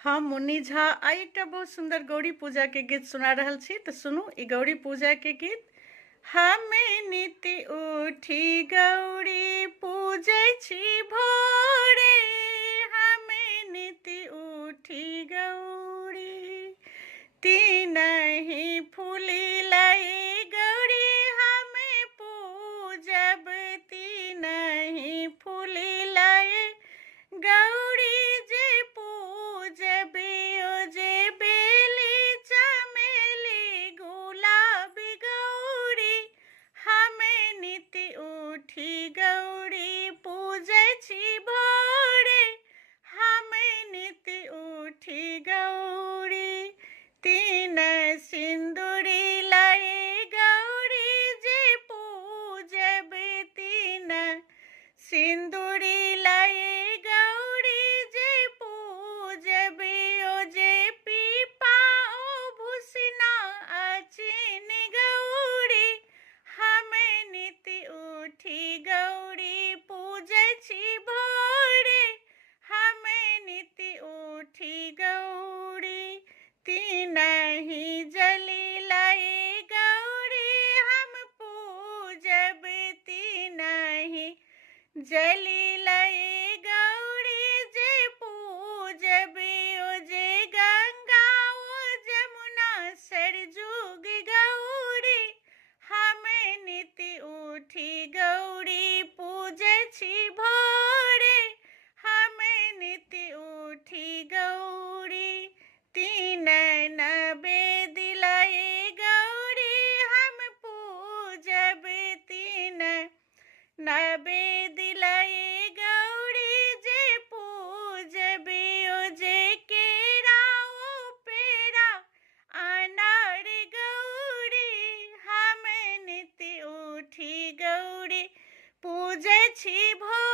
हम मुन्नी झा आई एक बहुत सुंदर गौरी पूजा के गीत सुना रहल छी। तो सुनू ई गौरी पूजा के गीत। हमें नीति उठी गौरी पूजै छी भोरे, हमें नीति उठी गौरी तीनही फूली लाई गौरी हमें पूजब, तीनही फूली लाई गौरी जे पूजबे ओ जे बेली चमेली गुलाबी गौरी हमें नीति उठी गौरी पूजै छी भोरे, हमें नीति उठी गौरी तीन सिंदूरी लाई गौरी जे पूजबे, तीन सिंदूरी लाई गौरी जे पूजबे ओ जे पीपा ओ भूषिना अचिन गौरी हमें नीति उठी गौरी पूजै छी भोरे, हमें नीति उठी गौरी तीनही जली लाई गौरी हम पूजब, तीनही जली लाई गौरी जे पूजबे ओ जे गंगा ओ जमुना सरजुग गौरी हमें नीति उठी गौरी पूजै छी भोरे, हमें नीति उठी गौरी तीन नवेद लाई गौरी हम पूजब, तीन नवेद लाई गौरी जे पूजबे ओ जे केरा ओ पेड़ा अनार गौरी हमें नीति उठी गौरी पूजै छी भोरे।